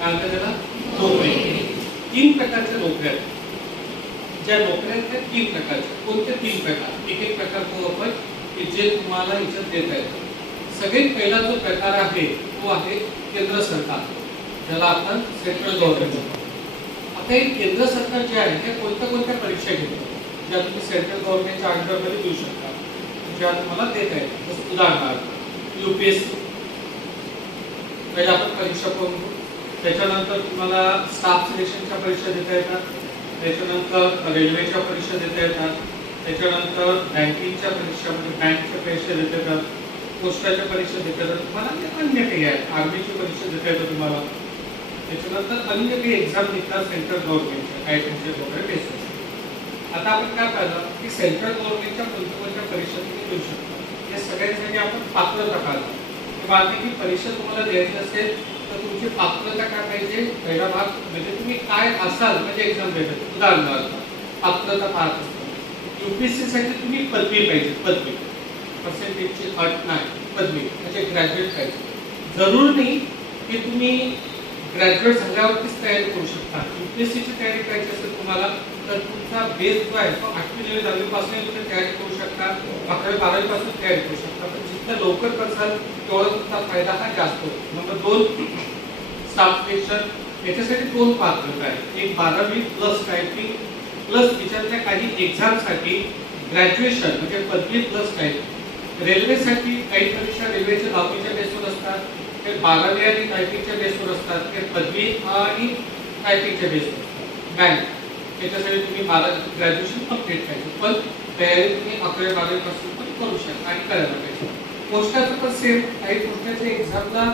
काय म्हणतात त्याला, नोकरी. 3 प्रकारच्या नोकऱ्या आहेत. ज्या नोकऱ्या आहेत त्या 3 प्रकारच्या. कोणते 3 प्रकार? एक प्रकार तो आपण की जे तुम्हाला इज्जत देत आहेत. सगळ्यात पहिला जो प्रकार आहे तो आहे केंद्र सरकार, ज्याला आपण सेंट्रल गव्हर्नमेंट म्हणतो. आता हे केंद्र सरकार जे आहे हे कोणत्या परीक्षा घेतं ज्या तुम्ही सेंट्रल गव्हर्नमेंटच्या अंडरमध्ये देऊ शकता, ज्या तुम्हाला देत आहेत. जसं उदाहरणार्थ UPSC पहिला आपण परीक्षा करून, त्याच्यानंतर तुम्हाला स्टाफ सिलेक्शनच्या परीक्षा देता येतात, त्याच्यानंतर रेल्वेच्या परीक्षा देता येतात, त्याच्यानंतर बँकिंगच्या परीक्षा म्हणजे बँकच्या परीक्षा देता येतात, पोस्टाच्या परीक्षा देता येतात तुम्हाला, अन्य काही आहेत, आर्मीची परीक्षा देता येतात तुम्हाला. त्याच्यानंतर अन्य काही एक्झाम निघतात सेंट्रल गव्हर्नमेंटच्या काही तुमच्या वगैरे बेसिस. आता आपण काय पाहिलं की सेंट्रल गव्हर्नमेंटच्या कोणत्या परीक्षा तुम्ही देऊ शकता. या सगळ्यांसाठी आपण पात्रता पाहिलं. बाकी की परीक्षा तुम्हाला द्यायची असेल तर तुमची पात्रता काय पाहिजे. पहिला भाग म्हणजे तुम्ही काय असाल म्हणजे एक्झाम द्यायचं. उदाहरणार्थ पात्रता पाहत असतो UPSC साठी तुम्ही पदवी पाहिजे. पदवी पर्सेंटेजची अट नाही, पदवी म्हणजे ग्रॅज्युएट पाहिजे. जरूर नाही की तुम्ही ग्रॅज्युएट झाल्यावरतीच तयारी करू शकता. UPSC ची तयारी करायची असेल तुम्हाला तर तुमचा बेस जो आहे तो 8वी 9वी 10वी पासून तुम्ही तयारी करू शकता, 11वी 12वी पासून तयारी करू शकता. पण जितकं लवकर करसाल तेवढा तुमचा फायदा हा जास्त होतो. Number 2 staff selection. याच्यासाठी 2 पात्रता आहेत. एक 12वी प्लस टायपिंग प्लस तिच्यातल्या काही एक्झामसाठी ग्रॅज्युएशन म्हणजे पदवी प्लस टायपिंग. रेल्वेसाठी काही परीक्षा रेल्वेच्या 10वीच्या बेसवर असतात, ते 12वी आणि टायपिंगच्या बेसवर असतात, ते पदवी आणि टायपिंगच्या बेसवर असतात. बँक त्याच्यासाठी तुम्ही 12 ग्रॅज्युएशन कंप्लीट पाहिजे, पण तयारी तुम्ही 11वी 12वी पासून पण करू शकता आणि करायला पाहिजे. पोस्टाचं पण सेम. काही पोस्टाच्या एक्झामला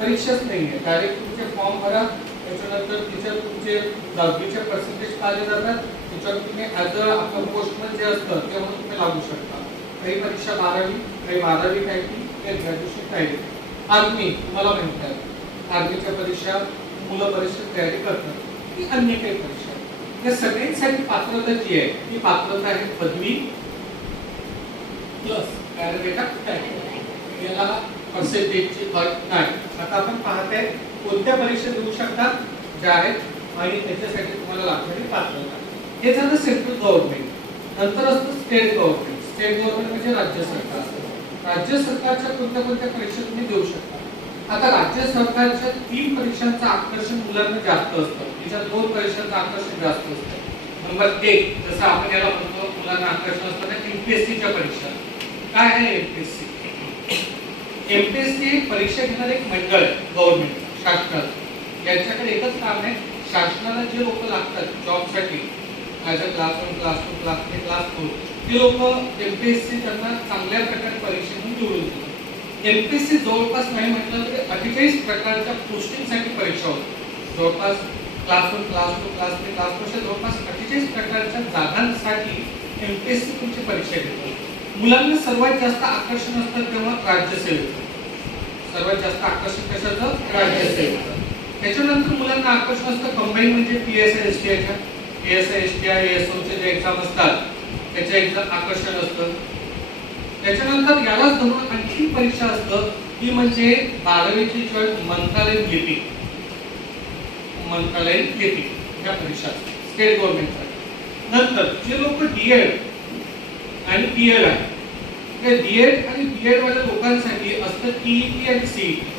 परीक्षाच नाही आहे, डायरेक्ट तुमचे फॉर्म भरा, त्याच्यानंतर तिच्यात तुमचे 10वीचे पर्सेंटेज काढले जातात, त्याच्यावर तुम्ही ॲज अ आपलं पोस्टमन जे असतं तेव्हा तुम्ही लागू शकता. काही परीक्षा 12वी, काही 12वी टायपिंग, काही ग्रॅज्युएशन टायपिंग. आर्मी तुम्हाला माहिती आहे, आर्मीच्या परीक्षा मुलं बरेचशी तयारी करतात, की अन्य काही परीक्षा. या सगळ्यांसाठी पात्रता जी आहे ती पात्रता आहे पदवी प्लस काय बेटा याला पर्सेंटेजची अट नाही. आता आपण पाहत आहे कोणत्या परीक्षा देऊ शकतात ज्या आहेत आणि त्याच्यासाठी तुम्हाला लागणारी पात्रता. हे झालं सेंट्रल गव्हर्नमेंट. नंतर असतं स्टेट गव्हर्नमेंट. स्टेट गव्हर्नमेंट म्हणजे राज्य सरकार. राज्य सरकारच्या कोणत्या परीक्षा तुम्ही देऊ शकता. आता राज्य सरकारच्या 3 परीक्षांचं आकर्षण मुलांना जास्त असतं. त्याच्या 2 परीक्षांचं आकर्षण जास्त असतं. नंबर 1 जसं आपण याला म्हणतो मुलांना आकर्षण असतं ना MPSCच्या परीक्षा. काय आहे MPSC? MPSC परीक्षा घेणारं एक मंडळ गव्हर्नमेंट शासनाचं. यांच्याकडे एकच काम आहे, शासनाला जे लोक लागतात जॉबसाठी as a class 1 class 2 class 3 class 4 ते लोक MPSC त्यांना चांगल्या प्रकारे परीक्षेतून निवडून देतात. MPSC जवळपास नाही म्हटलं तरी 48 प्रकारच्या पोस्टिंगसाठी परीक्षा होती. जवळपास क्लास 1 क्लास 2 क्लास 3 क्लास 4 जवळपास 48 प्रकारच्या जागांसाठी MPSC तुमची परीक्षा घेतो. मुलांना सर्वात जास्त आकर्षण असतं तेव्हा राज्यसेवेचं. सर्वात जास्त आकर्षण कशाचं? राज्यसेवेचं. त्याच्यानंतर मुलांना आकर्षण असतं कंबाईन म्हणजे PSI STIच्या PSI STI ASOचे जे एक्झाम असतात त्याच्या एक्झाम आकर्षण असतं. त्याच्यानंतर यालाच धरून आणखी परीक्षा असतं ती म्हणजे 12वीची मंत्रालयीन लिपिक. मंत्रालयीन लिपिक या परीक्षा स्टेट गव्हर्नमेंटच्या. नंतर जे लोक DED आणि BEd आहे त्या DED आणि BEd वाल्या लोकांसाठी असतं TET आणि CET.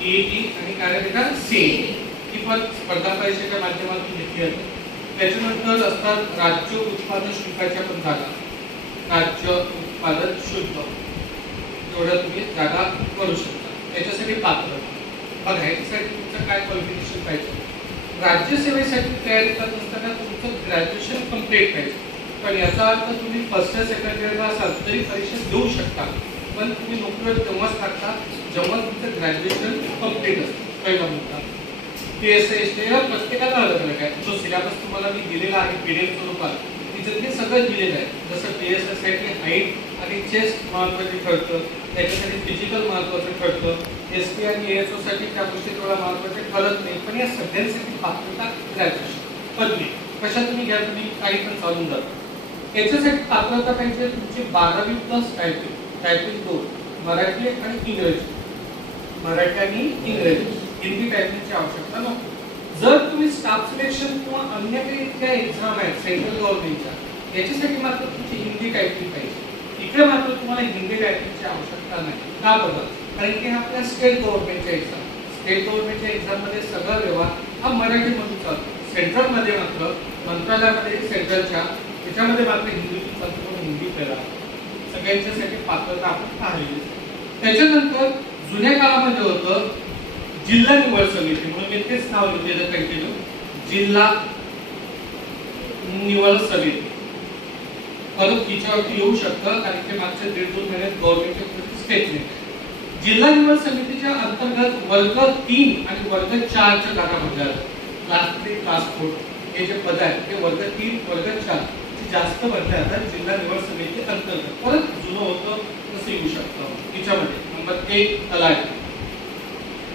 TET आणि काय बेटा CET. ही पण स्पर्धा परीक्षेच्या माध्यमातून घेतली जाते. त्याच्यानंतर असतात राज्य उत्पादन शुल्काच्या पण जागा. राज्य उत्पादन शुल्क एवढ्या तुम्ही जागा करू शकता. त्याच्यासाठी पात्र बघा याच्यासाठी तुमचं काय क्वालिफिकेशन पाहिजे. राज्यसेवेसाठी तयारी करत असताना तुमचं ग्रॅज्युएशन कंप्लीट पाहिजे. पण याचा अर्थ तुम्ही फर्स्ट इयर सेकंड इयरला असाल तरी परीक्षा देऊ शकता, पण तुम्ही नोकरीवर तेव्हाच लागता जेव्हा तुमचं ग्रॅज्युएशन कंप्लीट असतं. पहिला मुद्दा. PSI STI प्रत्येकाला अलग अलग आहे. जो सिलेबस तुम्हाला मी दिलेला आहे PDF स्वरूपात तिथे सगळं दिलेलं आहे. जसं PSI साठी हाईट आणि चेस्ट महत्त्वाचे ठरतं, त्याच्यासाठी फिजिकल महत्त्वाचं ठरतं. ST आणि ASO साठी त्या गोष्टी थोडा महत्त्वाच्या ठरत नाही, पण या सगळ्यांसाठी पात्रता ग्रॅज्युएशन पदवी कशा तुम्ही घ्या, तुम्ही काही पण चालून जातं. याच्यासाठी पात्रता पाहिजे तुमची 12वी प्लस टायपिंग. टायपिंग 2 मराठी आणि इंग्रजी. मराठी आणि इंग्रजी हिंदी टायपिंगची आवश्यकता नको. जर तुम्ही स्टाफ सिलेक्शन किंवा अन्य काही ज्या एक्झाम आहेत सेंट्रल गव्हर्नमेंटच्या याच्यासाठी मात्र तुमची हिंदी टायपिंग पाहिजे. इकडे मात्र तुम्हाला हिंदी टायपिंगची आवश्यकता नाही. का बघा, कारण की आपल्या स्टेट गव्हर्नमेंटच्या एक्झाम, स्टेट गव्हर्नमेंटच्या एक्झाम मध्ये सगळा व्यवहार हा मराठीमधून चालतो. सेंट्रल मध्ये मात्र मंत्रालयामध्ये सेंट्रलच्या त्याच्यामध्ये मात्र हिंदीतून चालतो. म्हणून हिंदी करा सगळ्यांच्यासाठी पात्रता आपण पाहिली. त्याच्यानंतर जुन्या काळामध्ये होतं जिल्हा निवड समिती, म्हणून मी तेच नाव लिहिलेलं कंटिन्यू, जिल्हा निवड समिती. परत तिच्यावरती येऊ शकतं कारण की मागच्या 1.5-2 महिन्यात गव्हर्नमेंटचे स्टेटमेंट. जिल्हा निवड समितीच्या अंतर्गत वर्ग 3 आणि वर्ग 4 च्या जागा भरल्या जातात. क्लास 3, क्लास 4 हे जे पद आहेत ते वर्ग 3, वर्ग 4 जास्त भरल्या जातात जिल्हा निवड समिती अंतर्गत. परत जुनं होतं तसं येऊ शकतं. तिच्यामध्ये नंबर 1 तलाठी,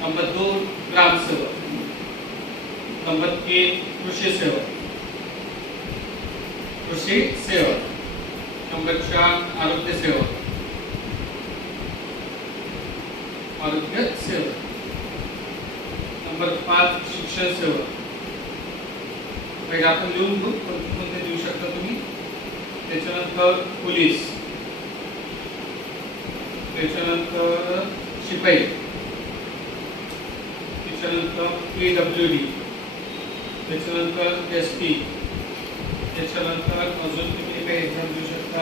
नंबर 2 ग्रामसेवक, नंबर 3 कृषी सेवक, नंबर 4 आरोग्य सेवक, नंबर 5 शिक्षण सेवक. पहिले आपण लिहून घेऊ कोणते देऊ शकता तुम्ही. त्याच्यानंतर पोलीस, त्याच्यानंतर शिपाई, त्याच्यानंतर PWD, त्याच्यानंतर SP, त्याच्यानंतर अजून तुम्ही काही एक्झाम देऊ शकता.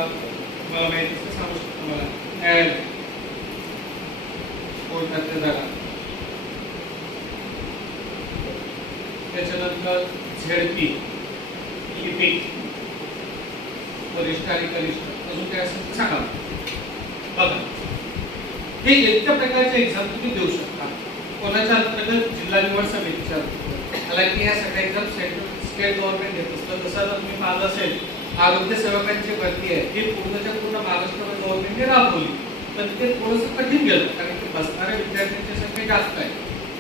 मला माहिती आहे सांगू शकता मला ऍड कोर्टाच्या जागा. त्याच्यानंतर ZP लिपिक, वरिष्ठ आणि कनिष्ठ. अजून काय असेल तर सांगा. बघा हे इतक्या प्रकारचे एक्झाम तुम्ही देऊ शकता. कोणाच्या अंतर्गत जिल्हा निवड समितीच्या अंतर्गत. हालांकी ह्या सगळ्या एक्झाम स्टेट गव्हर्नमेंट घेत असतं. जसं आता तुम्ही पाहिलं असेल आरोग्य सेवकांची भरती आहे ही पूर्णच्या पूर्ण महाराष्ट्र गव्हर्नमेंटने राबवली. तर ते थोडंसं कठीण गेलं कारण की बसणाऱ्या विद्यार्थ्यांची संख्या जास्त आहे.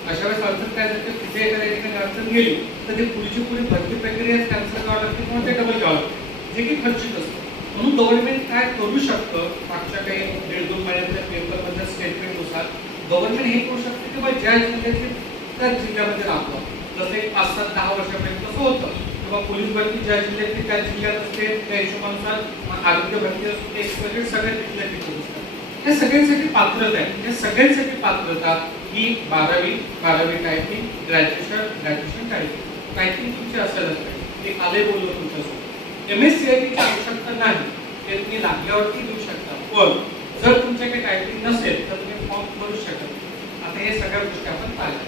अशा वेळेस अडचण काय झाली, तिथे एखाद्या ठिकाणी अडचण गेली तर ती पुढची भरती प्रक्रिया कॅन्सल करावी लागते किंवा ते डबल करावं लागते, जे की खर्चिक असतं. म्हणून गव्हर्नमेंट काय करू शकतं, मागच्या काही 1.5-2 महिन्यातल्या पेपरमधल्या स्टेटमेंटनुसार गव्हर्नमेंट हे करू शकते की ज्या जिल्ह्याचे त्याच जिल्ह्यामध्ये राहतो. जसं एक 5-7-10 वर्षापर्यंत कसं होतं किंवा पोलीस भरती ज्या जिल्ह्यातली त्या जिल्ह्यात असते त्या हिशोबानुसार आरोग्य भरती असते एक्सपर्ट सगळ्या तिथल्या तिथे असतात. हे सगळ्यांसाठी पात्रता आहे. हे सगळ्यांसाठी पात्रता ही 12वी टायपिंग, ग्रॅज्युएशन टायपिंग तुमची असायलाच पाहिजे. ते आले बोललो तुमच्यासोबत. MSCITची आवश्यकता नाही, ते तुम्ही लागल्यावरती देऊ शकता. पण जर तुमच्याकडे टायपिंग नसेल तर तुम्ही फॉर्म भरू शकत. आता हे सगळ्या गोष्टी आपण पाहिल्या.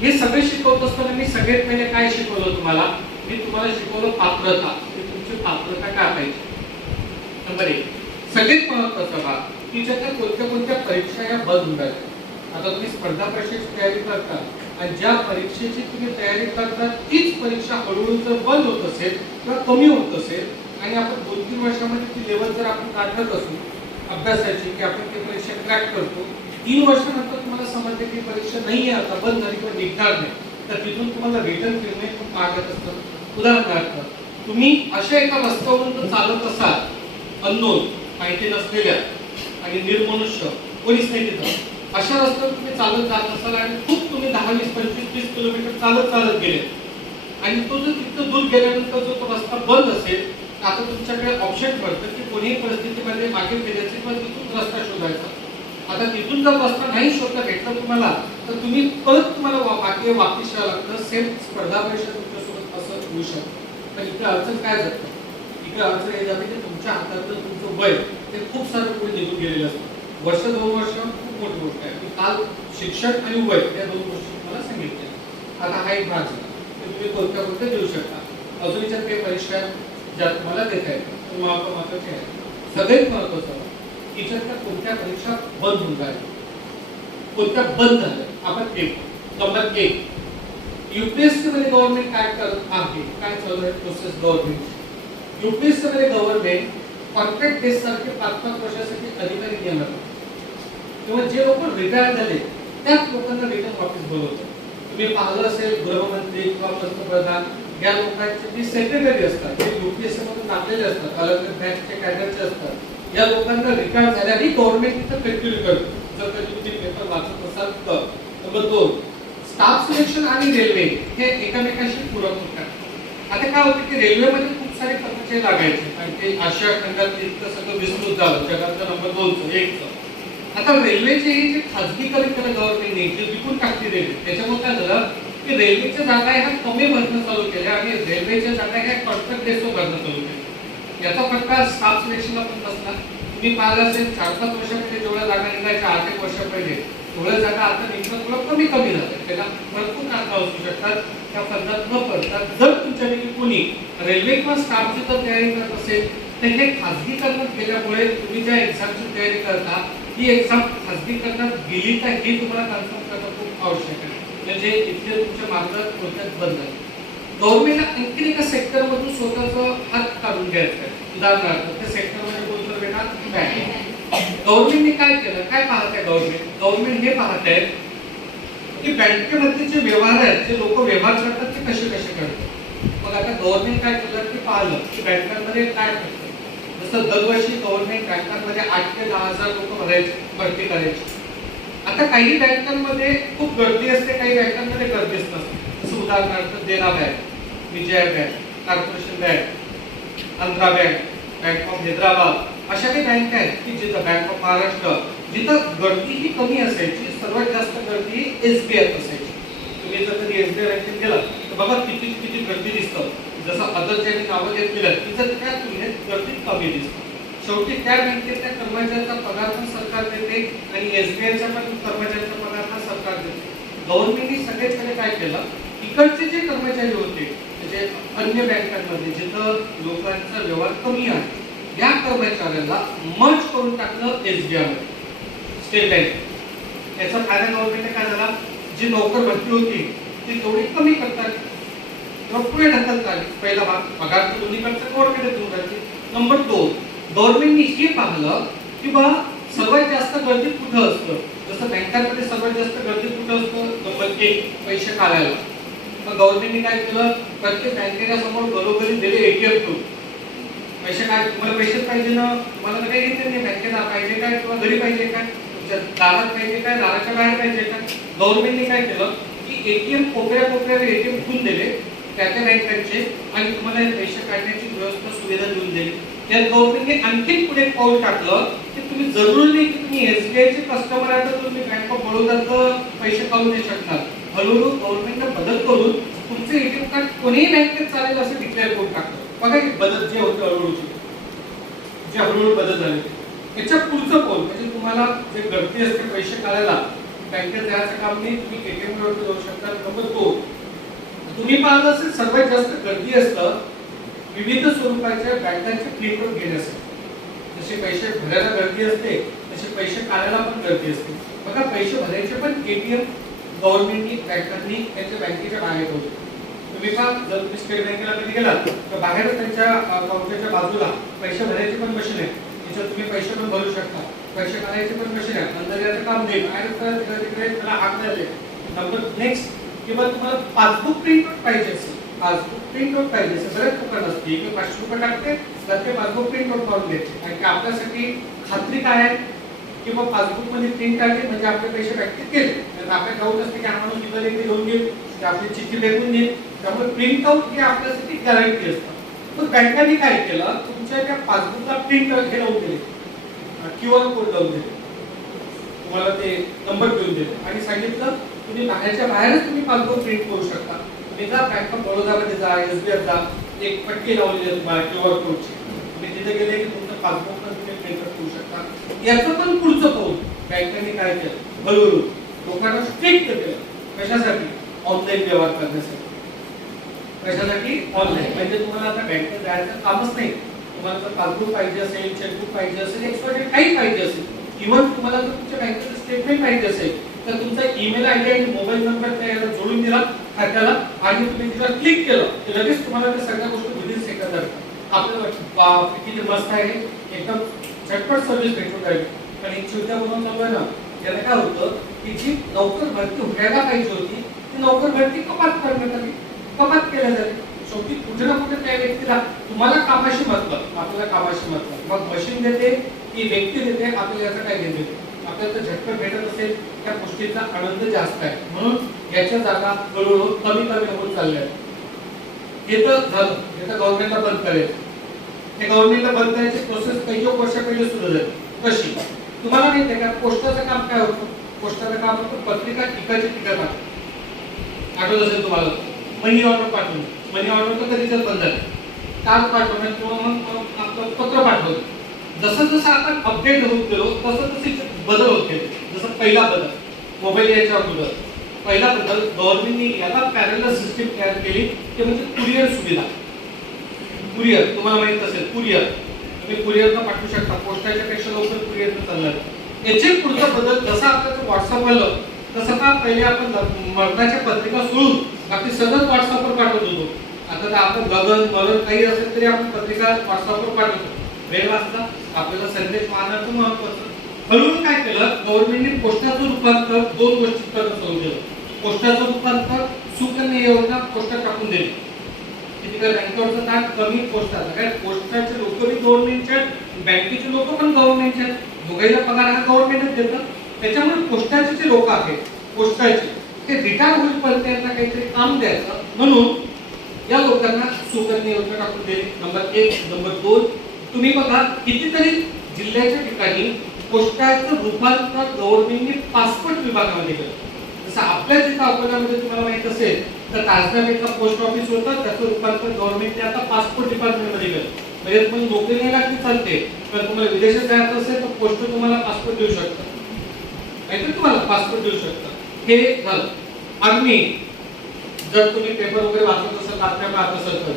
हे सगळे शिकवत असताना मी सगळ्यात पहिले काय शिकवलं तुम्हाला, मी तुम्हाला शिकवलं पात्रता. तुमची पात्रता काय पाहिजे. नंबर 1 सगळ्यात महत्त्वाचं बा की ज्याच्या कोणत्या परीक्षा या बंद होऊन राहिल्या. आता तुम्ही स्पर्धा परीक्षेची तयारी करता आणि ज्या परीक्षेची तुम्ही तयारी करता तीच परीक्षा हळूहळू जर बंद होत असेल किंवा कमी होत असेल आणि आपण 2-3 वर्षामध्ये ती लेवल जर आपण काढत असू अभ्यासाची की आपण ती परीक्षा क्रॅक करतो, 3 वर्षानंतर तुम्हाला समजते की परीक्षा नाही आहे आता बंद झाली किंवा निघणार नाही, तर तिथून तुम्हाला रिटर्न फिरणे खूप मागत असतं. उदाहरणार्थ तुम्ही अशा एका रस्त्यावरून जर चालत असाल अननोन, माहिती नसलेल्या आणि निर्मनुष्य कोणीच नाही तिथं, अशा रस्त्यावर तुम्ही चालत जात असाल आणि खूप तुम्ही 10, 20, 25, 30 किलोमीटर चालत गेले आणि तो जर तिथं दूर गेल्यानंतर जो तो रस्ता बंद असेल, आता तुमच्याकडे ऑप्शन पडतं की कोणीही परिस्थितीमध्ये मागे फिरायचं किंवा तिथून रस्ता शोधायचा. आता तिथून जर रस्ता नाही शोधता भेटला तुम्हाला तर तुम्ही परत तुम्हाला मागे वापस यावं लागतं. सेम स्पर्धा परीक्षा तुमच्यासोबत असं होऊ शकतं. पण इथे अडचण काय जातं, इकडे अडचण हे जाते की तुमच्या हातातलं तुमचं वय ते खूप सारं पुढे निघून गेलेलं असतं. 1-2 वर्ष खूप मोठी गोष्ट आहे. मी काल शिक्षण आणि वय या 2 गोष्टी तुम्हाला सांगितल्या. आता हा एक भाग झाला की तुम्ही कोणत्या देऊ शकता. अजून याच्यात काही परीक्षा ज्या तुम्हाला देता येतात महत्त्वाचे आहे. सगळ्यात महत्त्वाचं याच्यातल्या कोणत्या परीक्षा बंद होऊन राहिल्या, कोणत्या बंद झाल्या आपण ते. नंबर 1 UPSC मध्ये गव्हर्नमेंट काय करत आहे, काय चालू आहे प्रोसेस गव्हर्नमेंट. UPSC मध्ये गव्हर्नमेंट कॉन्ट्रॅक्ट बेस सारखे 5-5 वर्षासाठी अधिकारी नियमित किंवा जे लोक रिटायर झाले त्याच लोकांना रिटर्न ऑफिस बोलवतात. तुम्ही पाहिलं असेल गृहमंत्री किंवा पंतप्रधान या लोकांचे जे सेक्रेटरी असतात ते UPSC मधून लागलेले असतात, अलग बँकचे कॅडरचे असतात. या लोकांना रिटायर झाल्याने गव्हर्नमेंट तिथं कंटिन्यू करतो. जर कधी तुम्ही पेपर वाचत असाल तर. नंबर 2 स्टाफ सिलेक्शन आणि रेल्वे हे एकमेकांशी पूरक होतात. आता काय होतं की रेल्वेमध्ये खूप सारे कर्मचारी लागायचे आणि ते आशिया खंडात इतकं सगळं विस्तृत झालं, जगातलं नंबर 2चं 1चं. आता रेल्वेचे हे जे खाजगीकरण केलं गव्हर्नमेंटने, जे विकून टाकली रेल्वे, त्याच्यामुळे काय झालं की रेल्वेच्या जागा ह्या कमी भरणं चालू केल्या आणि रेल्वेच्या जागा ह्या कॉन्ट्रॅक्ट बेसवर भरणं चालू केल्या. याचा फटका स्टाफ सिलेक्शनला पण बसला. तुम्ही पाहिलं असेल 4-5 वर्षामध्ये जेवढ्या जागा निघायच्या 8-1 वर्ष पहिले तेवढ्या जागा आता निघणं थोडं कमी झालं. त्याला भरपूर कारणं असू शकतात. त्या फंदात न पडता जर तुमच्यापैकी कोणी रेल्वे किंवा स्टाफची जर तयारी करत असेल तर हे खाजगीकरणात गेल्यामुळे तुम्ही ज्या एक्झामची तयारी करता ही एक्झाम खाजगीकरणात गेली का हे तुम्हाला कन्फर्म करणं खूप आवश्यक आहे. म्हणजे इथले तुमचे मार्ग थोडक्यात बंद आहे. गव्हर्नमेंटला आणखी एका सेक्टरमधून स्वतःचा हात काढून घ्यायचा आहे. उदाहरणार्थ त्या सेक्टरमध्ये बोलतो बेटा बँक. गव्हर्नमेंटने काय केलं, काय पाहत आहे गव्हर्नमेंट हे पाहत आहे की बँकेमध्ये जे व्यवहार आहेत, जे लोक व्यवहार करतात ते कसे करतात. मग आता गव्हर्नमेंट काय केलं की पाहिलं की बँकांमध्ये काय करतं. जसं दरवर्षी गव्हर्नमेंट बँकांमध्ये 8 ते 10,000 लोक भरती करायची. आता काही बँकांमध्ये खूप गर्दी असते, काही बँकांमध्ये गर्दीच नसते. जसं उदाहरणार्थ Dena bank, Vijaya bank, corporation bank, Andhra bank, bank of Hyderabad, अशा काही बँक आहेत की जिथं बँक ऑफ महाराष्ट्र, जिथं गर्दी ही कमी असायची. सर्वात जास्त गर्दी SBI असायची. तुम्ही जर कधी SBI बँकेत गेला तर बघा किती गर्दी दिसतं. जसं अदर ज्यांनी नावं घेतलेलं तिथं त्या तुलनेत गर्दी कमी दिसतं. शेवटी त्या बँकेतल्या कर्मचाऱ्यांचा पगार पण सरकार देते आणि SBIच्या पण कर्मचाऱ्यांचा पगार हा सरकार देते. गव्हर्नमेंटने सगळ्यात पहिले काय केलं, इकडचे जे कर्मचारी होते म्हणजे अन्य बँकांमध्ये जिथं लोकांचा व्यवहार कमी आहे या कर्मचाऱ्यांना मर्ज करून टाकलं SBI मध्ये, स्टेट बँक. याचा फायदा गव्हर्नमेंटने काय झाला, जी नोकर भरती होती ती तेवढी कमी करतात किंवा पुढे ढकलता आली. पहिला भाग पगार तर दोन्हीकडचा गव्हर्नमेंट देऊन राहिली. नंबर 2, गव्हर्नमेंटने हे पाहिलं की बा सर्वात जास्त गर्दी कुठं असतं. जसं बँकांमध्ये सर्वात जास्त गर्दी कुठं असतं, नंबर 1 पैसे काढायला. मग गव्हर्नमेंटने काय केलं, प्रत्येक बँकेच्या समोर घरोघरी दिले ATM ठेवून. पैसे काय, तुम्हाला पैसेच पाहिजे ना, तुम्हाला तर काही घेतले नाही, बँकेला पाहिजे काय किंवा घरी पाहिजे काय, तुमच्या दारात पाहिजे काय, दाराच्या बाहेर पाहिजे काय. गव्हर्नमेंटने काय केलं की ATM कोपऱ्यावर ATM ठेवून दिले त्या बँकांचे आणि तुम्हाला पैसे काढण्याची व्यवस्था सुविधा देऊन दिली. त्यात गव्हर्नमेंटने आणखी पुढे पाऊल टाकलं की तुम्ही जरूर नाही की तुम्ही SBIचे कस्टमर आहे तर तुम्ही बँक ऑफ बडोदाचं पैसे काढू नाही शकणार. हळूहळू गव्हर्नमेंटने बदल करून तुमचे ATM कार्ड कोणीही बँकेत चालेल असं डिक्लेअर करून टाकलं. बघा की बदल जे होते हळूहळू बदल झाले. याच्या पुढचं पाऊल म्हणजे तुम्हाला जे गर्दी असते पैसे काढायला बँकेत जायचं काम नाही, तुम्ही ATM वर जाऊ शकता. नंबर 2, तुम्ही पाहिलं असेल सर्वात जास्त गर्दी असतं विविध स्वरूपाच्या बँकांचे प्रिंटआउट घेण्यासाठी. जसे पैसे भरायला गर्दी असते तसे पैसे काढायला पण गर्दी असते. बघा पैसे भरायचे पण ATM गव्हर्नमेंटनी बँकांनी त्यांच्या बँकेच्या बाहेर होते. तुम्ही पहा जर तुम्ही स्टेट बँकेला कधी गेलात तर बाहेर त्यांच्या काउंटरच्या बाजूला पैसे भरायची पण मशीन आहे. त्याच्यात तुम्ही पैसे पण भरू शकता, पैसे काढायची पण मशीन आहे. अंदर याचं काम नाही, बाहेर तिकडे त्याला हात द्यायचे. नंबर नेक्स्ट किंवा तुम्हाला पासबुक प्रिंटआउट पाहिजे असेल, पासबुक प्रिंटआउट पाहिजे असेल, बरेच दुकान असते की 500 रुपये टाकते तर ते पासबुक प्रिंटआउट काढून देते. आणि आपल्यासाठी खात्री काय आहे किंवा पासबुक मध्ये प्रिंट आली म्हणजे आपले पैसे बँकेत गेले. तर आपल्याला डाऊट असते की आपण तिथं एकदा घेऊन घेऊ की आपली चिठ्ठी भेटून देईल. त्यामुळे प्रिंटआउट हे आपल्यासाठी गॅरंटी असतं. पण बँकांनी काय केलं, तुमच्या त्या पासबुकला प्रिंट हे लावून दिले, QR कोड लावून दिले, तुम्हाला ते नंबर देऊन दिले आणि सांगितलं तुम्ही बाहेरच्या बाहेरच तुम्ही पासबुक प्रिंट करू शकता. तुम्ही जा बँक ऑफ बडोदामध्ये जा, SBI जा, एक पट्टी लावलेली आहे तुम्हाला QR कोडची. तुम्ही तिथे गेले की तुमचं पासबुक पण तुम्ही प्रिंट करू शकता. याचं पण पुढचं पाऊल बँकांनी काय केलं, हळूहळू लोकांना स्ट्रिक्ट केलं. कशासाठी, ऑनलाईन व्यवहार करण्यासाठी. कशासाठी, ऑनलाईन. म्हणजे तुम्हाला आता बँकेत जायचं कामच नाही. तुम्हाला जर पासबुक पाहिजे असेल, चेकबुक पाहिजे असेल, एक्स्ट्रा काही पाहिजे असेल, इव्हन तुम्हाला जर तुमच्या बँकेचं स्टेटमेंट पाहिजे असेल तर तुमचा ईमेल ID आणि मोबाईल नंबर त्याला जोडून दिला खात्याला आणि तुम्ही त्याच्यावर क्लिक केलं की लगेच तुम्हाला त्या सगळ्या गोष्टी विदिन सेकंदात आपल्याला किती मस्त आहे, एकदम झटपट सर्व्हिस भेटून राहिली. पण एक चिवट्या म्हणून चालू आहे ना, याला काय होतं की जी नोकर भरती व्हायला पाहिजे होती ती नोकर भरती कपात करण्यात आली, कपात केल्या जाते. शेवटी कुठे ना कुठे त्या व्यक्तीला तुम्हाला कामाशी मतलब, आपल्याला कामाशी मतलब, मग मशीन देते की व्यक्ती देते, आपल्याला याचा काय घेते. अत्यंत झटपट भेटत असेल त्या गोष्टीचा आनंद जास्त आहे, म्हणून याच्या जागा हळूहळू कमी कमी होत चालल्या आहेत. हे तर झालं, हे तर गव्हर्नमेंटला बंद करायचं. हे गव्हर्नमेंटला बंद करायची प्रोसेस काही वर्ष पहिले सुरू झाली. कशी? तुम्हाला माहिती आहे का पोस्टाचं काम काय होतं? पोस्टाचं काम होतं पत्रिका टिकायची टिकत आठवत असेल तुम्हाला. मनी ऑर्डर पाठवणं, मनी ऑर्डर तर कधीच बंद झालं. कार्ड पाठवणं किंवा मग आपलं पत्र पाठवणं. जसं जसं आपण अपडेट होत गेलो तसं तसे बदल होत गेले. जसं पहिला बदल मोबाईल यायच्या अगोदर पहिला बदल गव्हर्नमेंटने याला पॅरलल सिस्टीम तयार केली, ते म्हणजे कुरिअर सुविधा. कुरिअर तुम्हाला माहित असेल, कुरिअर तुम्ही कुरिअरला पाठवू शकता. पोस्टाच्या पेक्षा लवकर कुरिअरनं चालणार. याचे पुढचा बदल जसा आपल्याला व्हॉट्सअप आलं तसं का पहिले आपण मरणाच्या पत्रिका सोडून बाकी सगळं व्हॉट्सअपवर पाठवत होतो. आता तर आपण लग्न मरण काही असेल तरी आपण पत्रिका व्हॉट्सअपवर पाठवतो. वेळ वाचता, आपल्याला संदेश मानण्याचं महत्त्वाचं. हळूहळू काय केलं गव्हर्नमेंटने पोस्टाचं रूपांतर दोन गोष्टीत करून सुरू केलं. पोस्टाचं रूपांतर सुकन्या योजना पोस्टात टाकून दिली. किती का बँकेवरचं ताण कमी पोस्टाचं. काय पोस्टाचे लोक बी गव्हर्नमेंटचे, बँकेचे लोक पण गव्हर्नमेंटचे, दोघांना पगार हा गव्हर्नमेंटच देतं. त्याच्यामुळे पोस्टाचे जे लोक आहेत पोस्टाचे ते रिटायर होईपर्यंत त्यांना काहीतरी काम द्यायचं, म्हणून या लोकांना सुकन्या योजना टाकून दिली. नंबर 1. नंबर 2, तुम्ही बघा कितीतरी जिल्ह्याच्या ठिकाणी पोस्टाचं रूपांतर गव्हर्नमेंटने पासपोर्ट विभागामध्ये केलं. जसं आपल्या जिथं अकोल्यामध्ये तुम्हाला माहित असेल तर ताजगाव एका पोस्ट ऑफिस होतं, त्याचं रूपांतर गव्हर्नमेंटने आता पासपोर्ट डिपार्टमेंटमध्ये केलं. म्हणजे तुम्ही नोकरी नाही लागली चालते, पण तुम्हाला विदेशात जायचं असेल तर पोस्ट तुम्हाला पासपोर्ट देऊ शकतं. नाहीतर तुम्हाला पासपोर्ट देऊ शकतं. हे झालं. आर्मी जर तुम्ही पेपर वगैरे वाचत असाल, बातम्या पाहत असाल तर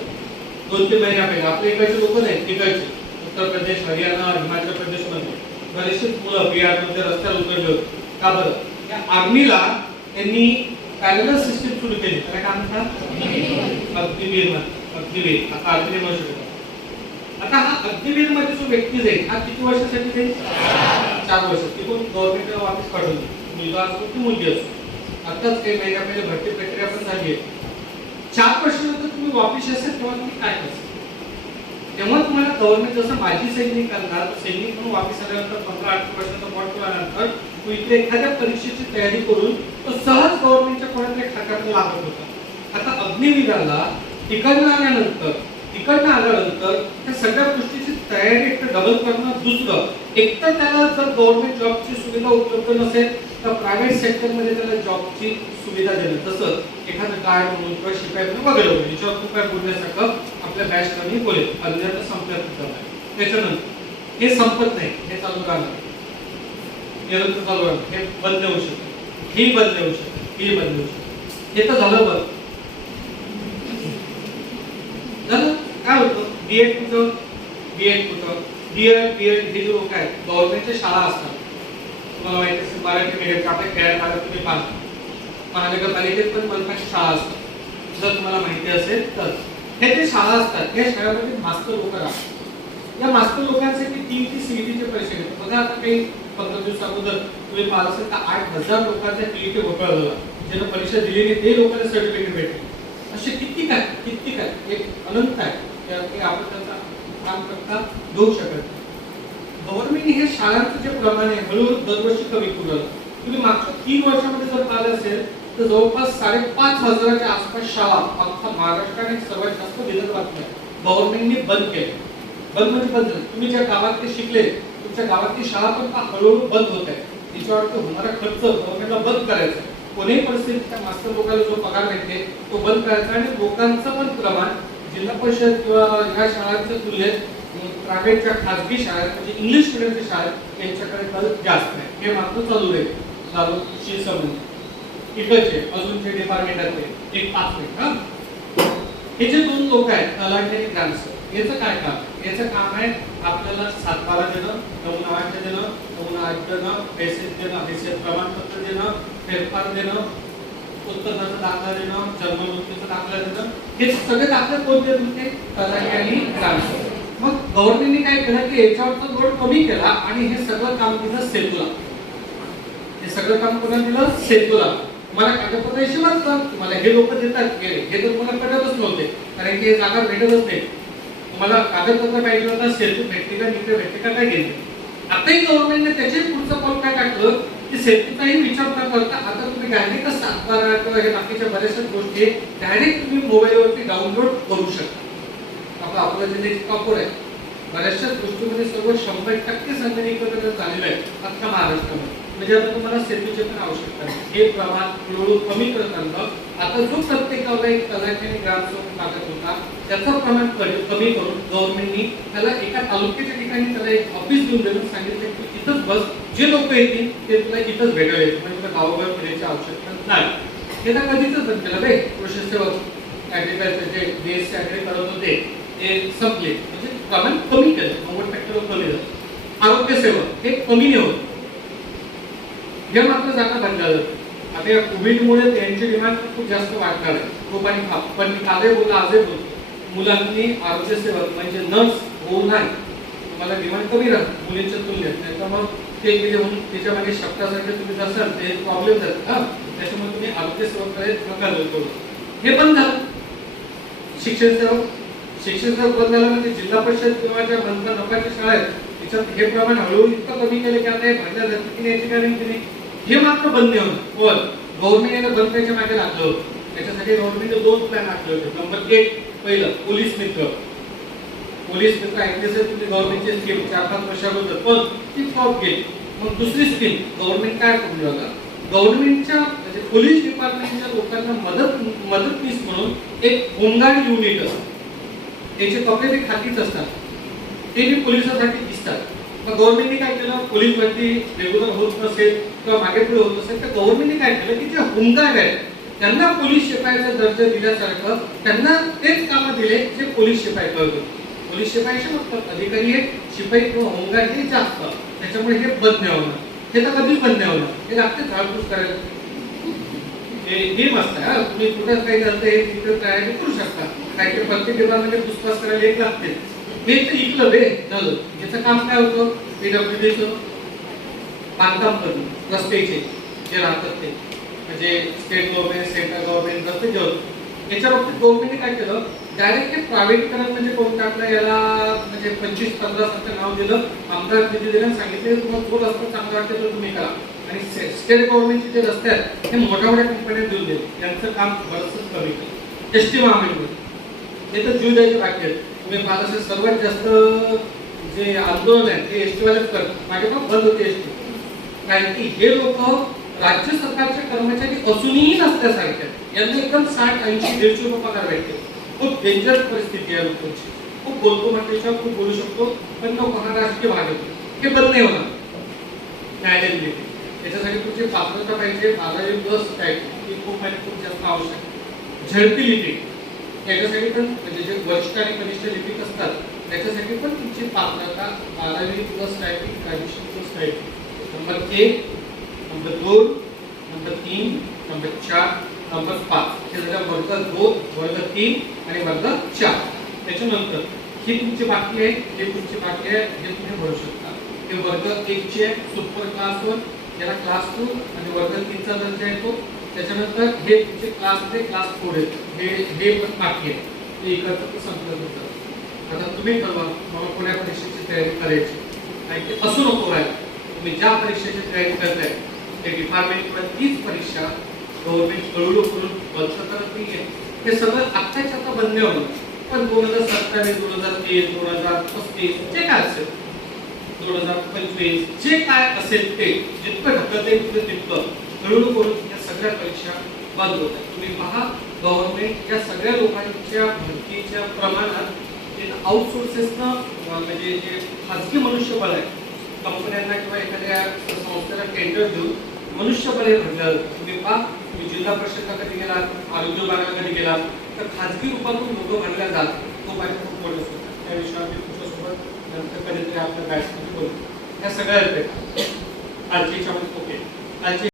2-3 महिन्या पहिले आपल्या इकडचे लोक नाही, तिकडचे उत्तर प्रदेश, हरियाणा, हिमाचल प्रदेशमध्ये बरेचसे मुलं बिहारमध्ये रस्त्यावर उतरले होते. का बरं? या आर्मीला त्यांनी पॅरलल सिस्टीम सुरू केली. काय काम म्हणतात? अग्निवीर. अग्निवीर आता आर्मीने म्हणू शकतो. आता हा अग्निवीर मध्ये जो व्यक्ती जाईल हा किती वर्षासाठी जाईल? 4 वर्ष. ती पण गव्हर्नमेंटला वापस काढून मुलगा असो की मुलगी असो. आताच काही महिन्या पहिले भरती प्रक्रिया पण झाली आहे. 4 वर्षानंतर तुम्ही वापस असेल तेव्हा तुम्ही काय करता? तेव्हा तुम्हाला गव्हर्नमेंट जसं माजी सैनिक करणार, सैनिक म्हणून वापस आल्यानंतर 15-18 वर्षाचा पॉट केल्यानंतर तू इथे एखाद्या परीक्षेची तयारी करून तो सहज गव्हर्नमेंटच्या कोणातरी खात्यात लागत होता. आता अग्निवीराला तिकडनं आल्यानंतर त्या सगळ्या गोष्टीची तयारी एक डबल करणं, दुसरं एकतर त्याला जर गव्हर्नमेंट जॉबची सुविधा उपलब्ध नसेल तर प्रायव्हेट सेक्टरमध्ये त्याला जॉबची सुविधा देणं. तसं एखादं गार्ड म्हणून किंवा शिपाई म्हणून वगैरे वगैरे याच्यावर खूप काय बोलण्यासारखं आपल्या बॅचमध्ये बोलेल. अन्यथा संपल्यात. त्याच्यानंतर हे संपत नाही, हे चालू राहणार, निरंतर चालू राहणार. हे बंद होऊ शकतं, हे बंद होऊ शकतं, हे बंद होऊ शकतं. हे तर झालं बंद झालं. काय होतं? बीएड कुठं, बीएड हे जे लोक आहेत गव्हर्नमेंटच्या शाळा असतात. तुम्हाला माहिती असेल मराठी मीडियम आपल्या खेड्यात तुम्ही पाहता. महानगरपालिकेत पण मनपाची शाळा असतात जर तुम्हाला माहिती असेल तर. हे जे शाळा असतात या शाळेमध्ये मास्तर लोक राहतात. या मास्तर लोकांसाठी 3 सीईटीचे परीक्षा घेतात. बघा आता काही 15 दिवस अगोदर तुम्ही पाहिलं असेल तर 8,000 लोकांचा टीईटी घोटाळा झाला. ज्यांना परीक्षा दिली नाही ते लोकांना सर्टिफिकेट भेटले. असे किती काय एक अनंत आहे. आपण त्याचा काम करता घेऊ शकत. गव्हर्नमेंटने हे शाळांचं जे प्रमाण आहे हळूहळू दरवर्षी कमी केलं. तुम्ही मागच्या 3 वर्षामध्ये जर पाहिलं असेल तर जवळपास 5,500च्या आसपास शाळा अख्खा महाराष्ट्राने सर्वात जास्त विदर्भात गव्हर्नमेंटने बंद केले. बंद म्हणजे बंद. तुम्ही ज्या गावात ते शिकले तुमच्या गावातली शाळा पण हळूहळू बंद होत आहे. तिच्यावर होणारा खर्च गव्हर्नमेंटला बंद करायचा. कोणीही परिस्थितीत त्या मास्तर लोकांना जो पगार मिळते तो बंद करायचा आणि लोकांचं पण प्रमाण जिल्हा परिषद किंवा ह्या शाळांच्या तुलनेत प्रायव्हेटच्या खाजगी शाळेत म्हणजे इंग्लिश मिडियमच्या शाळेत यांच्याकडे कल जास्त आहे. हे मात्र चालू आहे दारूशी संबंधित. इकडचे अजून जे डिपार्टमेंट आहेत एक 5 मिनिट. हे जे 2 लोक आहेत तलाठी आणि ग्रामसेवक याचं काय काम? याचं काम आहे आपल्याला 7/12 देणं, नमुना 8 देणं, नमुना 8 देणं, मेसेज देणं, हैसियत प्रमाणपत्र देणं, फेरफार देणं, उत्पन्नाचा दाखला देणं, जन्म मृत्यूचा दाखला देणं. हे सगळे दाखले कोणते तुमचे? तलाठी आणि ग्रामसेवक. मग गव्हर्नमेंटने काय केलं की याच्यावरचा लोड कमी केला आणि हे सगळं काम दिलं सेतूला. हे सगळं काम कोणाला दिलं? सेतूला. मला कागदपत्र हिशोबात तुम्हाला हे लोक देतात हे तर तुम्हाला कळतच नव्हते कारण की जागा भेटतच नाही. तुम्हाला कागदपत्र पाहिजे होता सेतू भेटते का इकडे भेटते का काय घेते. आताही गव्हर्नमेंटने त्याचे पुढचं पाऊल काय टाकलं की सेफ्टीचाही विचार न करता आता तुम्ही डायरेक्ट सातबारा किंवा हे बाकीच्या बऱ्याचशा गोष्टी डायरेक्ट तुम्ही मोबाईलवरती डाउनलोड करू शकता. आता आपलं जे कापूर आहे बऱ्याचशा गोष्टीमध्ये सर्व 100% संगणकीकरण झालेलं आहे अख्ख्या महाराष्ट्रामध्ये. म्हणजे आता तुम्हाला सेतूची पण आवश्यकता नाही. हे प्रमाण हळूहळू कमी करत आणलं. आता जो प्रत्येकाला एक तलाठी आणि ग्रामसेवक लागत होता त्याचं प्रमाण कमी करून गव्हर्नमेंटनी त्याला एका तालुक्याच्या ठिकाणी त्याला एक ऑफिस देऊन देऊन सांगितलं की इथंच बस, जे लोक येतील ते तुला इथंच भेटायला येतील, म्हणजे तुला गावोगाव फिरायची आवश्यकता नाही. हे तर कधीच बंद केलं बे. कृषी सेवक ऍग्रिकल्चर जे बीएससी ऍग्री करत होते ते संपले, म्हणजे प्रमाण कमी केलं, 90% कमी झालं. आरोग्य सेवक हे कमी नाही होत, हे मात्र जाता बंद झालं. आता या कोविडमुळे त्यांची डिमांड खूप जास्त वाढणार आहे. खूप आणि पण मी कालही बोललो आजही बोलतो, मुलांनी आरोग्य सेवक म्हणजे नर्स होऊ नाही, तुम्हाला डिमांड कमी राहते मुलींच्या तुलनेत. नाही तर मग ते गेले म्हणून त्याच्यामध्ये शब्दासारखे तुम्ही जसाल ते प्रॉब्लेम जातात. त्याच्यामुळे तुम्ही आरोग्य सेवकाकडे नका करू. हे पण झालं. शिक्षण सेवक बंद झालं म्हणजे जिल्हा परिषद किंवा ज्या बंद नफाच्या शाळा आहेत त्याच्यात हे प्रमाण हळूहळू इतकं कमी केलं की आता हे भांडल्या जातं की याची गॅरंटी नाही. हे मात्र बंद नाही होणार. पण गव्हर्नमेंटने बंद करायच्या मागे लागलं होतं. त्याच्यासाठी गव्हर्नमेंटने 2 प्लॅन आखले होते. नंबर 1 पहिलं पोलीस मित्र ऐकले तुम्ही गव्हर्नमेंटची स्कीम 4-5 वर्षाबद्दल, पण ती फ्लॉप गेली. मग दुसरी स्कीम गव्हर्नमेंट काय करून होता, गव्हर्नमेंटच्या म्हणजे पोलीस डिपार्टमेंटच्या लोकांना मदतनीस म्हणून एक होमगार्ड युनिट असतं. त्याचे कपडे ते खाकीच असतात, ते बी पोलिसांसाठी दिसतात. मग गव्हर्नमेंटने काय केलं, पोलीस भरती रेग्युलर होत नसेल किंवा मागे पुढे होत असेल तर गव्हर्नमेंटने काय केलं की जे होमगार्ड आहेत त्यांना पोलीस शिपाईचा दर्जा दिल्यासारखं त्यांना तेच कामं दिले जे पोलीस शिपाई करत होते. पोलीस शिपाईचे मग अधिकारी हे शिपाई किंवा होमगार्ड हे जास्त, त्याच्यामुळे हे बंद नाही होणार. हे तर कधीच बंद नाही होणार. हे लागते झाडपूस करायला. हे मस्त आहे. तुम्ही कुठं काही झालं हे तिथं तयारी करू शकता. काही ते प्रत्येक डिपार्टमेंटमध्ये पुसपास करायला एक लागते. हे तर इकलं बे झालं. याचं काम काय होतं, पीडब्ल्यूडीचं बांधकाम करणं, रस्त्याचे जे राहतात ते म्हणजे स्टेट गव्हर्नमेंट सेंट्रल गव्हर्नमेंट रस्ते जे होते याच्या बाबतीत गव्हर्नमेंटने काय केलं, डायरेक्टली प्रायव्हेटीकरण म्हणजे कोण टाकलं याला, म्हणजे 25-15 नाव दिलं, आमदार निधी दिलं, सांगितले तुम्हाला जो रस्ता चांगला वाटतं तो तुम्ही करा. आणि स्टेट गव्हर्नमेंटचे जे रस्ते आहेत हे मोठ्या मोठ्या कंपन्या देऊन दिले. यांचं काम बरंच कमी केलं. एसटी महामंडळ हे तर जीव द्यायचे बाकी आहेत. तुम्ही पाहिलं सर्वात जास्त जे आंदोलन आहे ते एसटी वालेच करतात. मागे पण बंद होते एसटी, कारण की हे लोक राज्य सरकारचे कर्मचारी असूनही नसल्यासारखे यांना एकदम 60-80-150 रुपये पगार भेटते. खूप डेंजर परिस्थिती आहे लोकांची. खूप बोलतो म्हटल्याशिवाय खूप बोलू शकतो, पण लोक हा राजकीय भाग येतो. हे बंद नाही होणार. न्यायालयाने त्याच्यासाठी तुमची पात्रता पाहिजे. 12+ टाईप ही खूप आणि खूप जास्त आवश्यक. झडपी लिपिक त्याच्यासाठी पण म्हणजे जे वरिष्ठ आणि कनिष्ठ लिपिक असतात त्याच्यासाठी पण तुमची पात्रता 12+ typing 23+ typing. Number 1, number 2, number 3, number 4, number 5 हे झालं वर्ग 2, वर्ग 3 आणि वर्ग 4. त्याच्यानंतर ही तुमची बाकी आहे, हे तुमची बाकी आहे, हे तुम्ही भरू शकता. हे वर्ग 1 चे सुपर क्लास 1, याला क्लास 2 आणि वर्ग 3 चा दर्जा येतो. त्याच्यानंतर हे तुमचे क्लास 3 क्लास 4 आहेत. हे पण बाकी आहे. ते इकडचं संपलं होतं. आता तुम्ही ठरवा मला कोणत्या परीक्षेची तयारी करायची. आणि ते असू नको व्हायला. तुम्ही ज्या परीक्षेची तयारी करताय ते डिपार्टमेंटमध्ये तीच परीक्षा गव्हर्नमेंट हळूहळू करून बंद करत नाहीये. हे सगळं आत्ताच्या आता बंद होणार. पण 2027, 2030, 2035 जे काय असेल, 2025 जे काय असेल ते जितकं ढकलता येईल तितकं हळूहळू करून या सगळ्या परीक्षा बंद होतात. तुम्ही पहा गव्हर्नमेंट या सगळ्या लोकांच्या भरतीच्या प्रमाणात आउटसोर्सेसनं म्हणजे जे खाजगी मनुष्यबळ आहे कंपन्यांना किंवा एखाद्या संस्थेला टेंडर देऊन मनुष्यबळ हे भरलं. तुम्ही पहा तुम्ही जिल्हा परिषदला कधी गेलात, आरोग्य विभागाला कधी गेलात तर खाजगी रूपातून लोक भरल्या जातात. खूप आणि खूप मोठं असतं. त्या विषयावर मी तुमच्यासोबत नंतर कधीतरी आपल्या बॅचमध्ये बोलतो. या सगळ्या आजच्या ओके आजची